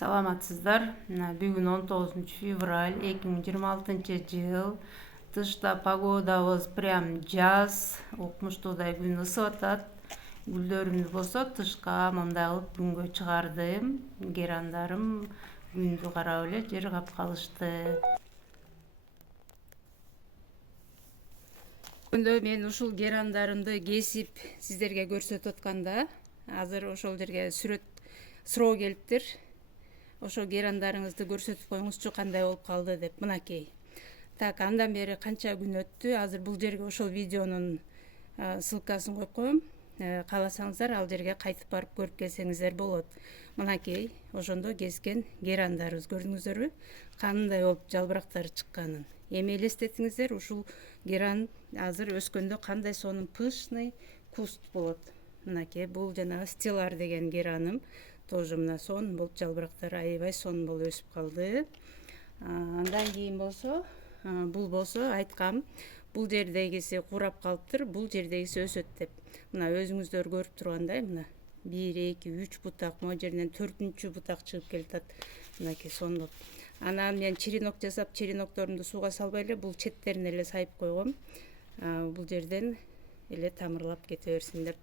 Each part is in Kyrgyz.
Саламатсыздар. Бүгүн 19 февраль 2026 жыл. Тышта погодабыз прям жаз, окмуштуудай күн ысып атат. Гүлдөрүмдү болсо тышка мындай кылып күнгө чыгардым. Герандарым күндү карап эле жыргап калышты. Мен ушул герандарымды кесип сиздерге көрсөтүп атканда, азыр ошол жерге суроо келиптир. Ошо герандарыңызды көрсөтүп коюңузчу, кандай болуп калды деп. Мынакей. Так, андан бери канча күн өттү. Азыр бул жерге ошол видеонун ссылкасын коюп коем. Кааласаңыздар ал жерге кайтып барып көрүп келсеңиздер болот. Мынакей, ошондо кескен герандарыбыз, көрдүңүздөрбү? Кандай болуп жалбырактары чыкканын. Эми элестетиңиздер, ушул геран азыр өскөндө кандай сонун пышный куст болот. Мынакей, бул жанагы стеллар деген гераным. Тоже мына сонун болуп жалбырактары аябай сонун болуп өсүп калды. Андан кийин болсо, бул болсо айткам, бул жердегиси курап калыптыр, бул жердегиси өсөт деп. Мына өзүңүздөр көрүп тургандай, мына 1, 2, 3 бутак, могу жерден 4-чү бутак чыгып келатат. Мынакей сонун болуп. Анан мен черенок жасап, черенокторумду сууга салбай эле бул четтерине эле сайып койгом. Бул жерден эле тамырлап кете берсин деп.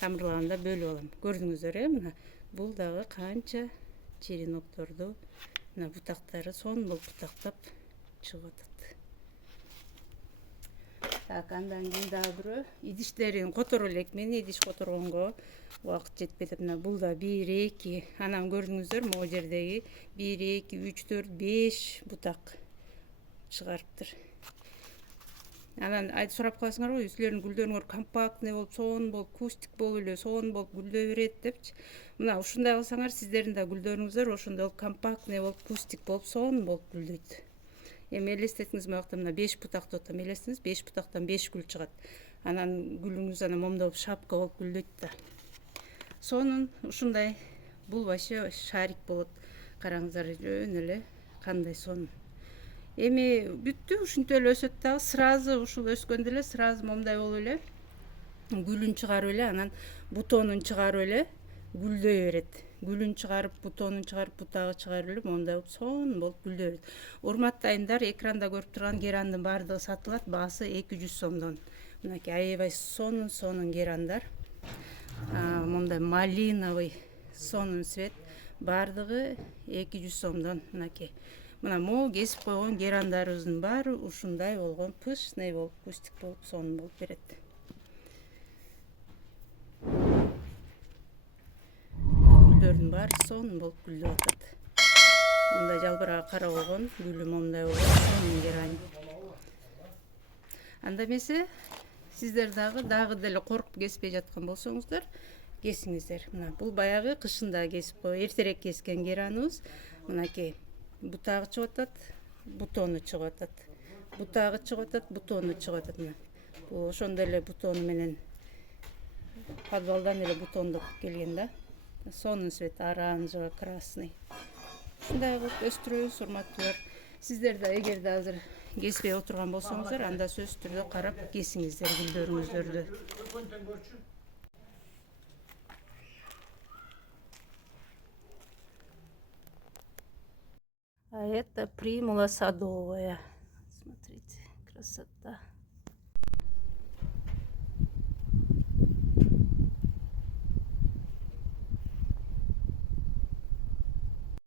Тамырлаганда бөлүп алам. Көрдүңүздөр, мына бул дагы канча черенокторду, мына бутактары сонун болуп бутактап чыгып атат. Так, андан кийин дагы бирөө идиштерин которо элек. Мен идиш которгонго убакыт жетпей атат. Мына бул да 1, 2, анан көрдүңүздөр, могу жердеги 1, 2, 3, 4, 5 бутак чыгарыптыр. Анан сурап каласыңарбы, силердин гүлдөрүңөр компактный болуп, сонун болуп, кустик болуп эле сонун болуп гүлдөй берет депчи. Мына ушундай кылсаңар, сиздердин да гүлдөрүңүздөр ошондой компактный болуп, кустик болуп, сонун болуп гүлдөйт. Эми элестетиңиз, мына мына 5 бутакты отам, элестетиңиз, 5 бутактан 5 гүл чыгат. Анан гүлүңүз анан момундай болуп шапка болуп гүлдөйт да. Сонун ушундай, бул вообще шарик болот. Караңыздар, жөн эле кандай сонун. Эми бүттү, ушинтип эле өсөт дагы, сразу ушул өскөндө эле сразу момундай болуп эле гүлүн чыгарып эле, анан бутонун чыгарып эле гүлдөй берет. Гүлүн чыгарып, бутонун чыгарып, бутагы чыгарып эле момундай болуп сонун болуп гүлдөй берет. Урматтайымдар, экранда көрүп турган герандын баардыгы сатылат, баасы 200 сомдон. Мынакей аябай сонун герандар. Мондай малиновый сонун цвет, баардыгы 200 сомдон. Мынакей. Мына могу кесип койгон герандарыбыздын баары ушундай болгон, пышный болуп, кустик болуп, сонун болуп берет. Гүлдөрдүн баары сонун болуп гүлдөп атат. Мындай жалбырагы кара болгон, гүлү момундай болгон сонун герань. Анда эмесе, сиздер дагы деле коркуп кеспей жаткан болсоңуздар, кесиңиздер. Мына бул баягы кышында кесип эртерээк кескен гераныбыз. Мынакей. Бутагы чыгып атат, бутону чыгып атат. Бутагы чыгып атат, бутону чыгып атат. Бул ошондой эле бутону менен подвалдан эле бутондоп келген да. Сонун цвет, оранжевый, красный. Ушундай кылып өстүрөбүз, урматтуулар. Сиздер да эгерде азыр кеспей отурган болсоңуздар, анда сөзсүз түрдө карап кесиңиздер гүлдөрүңүздөрдү. А это примула садовая. Смотрите, красота.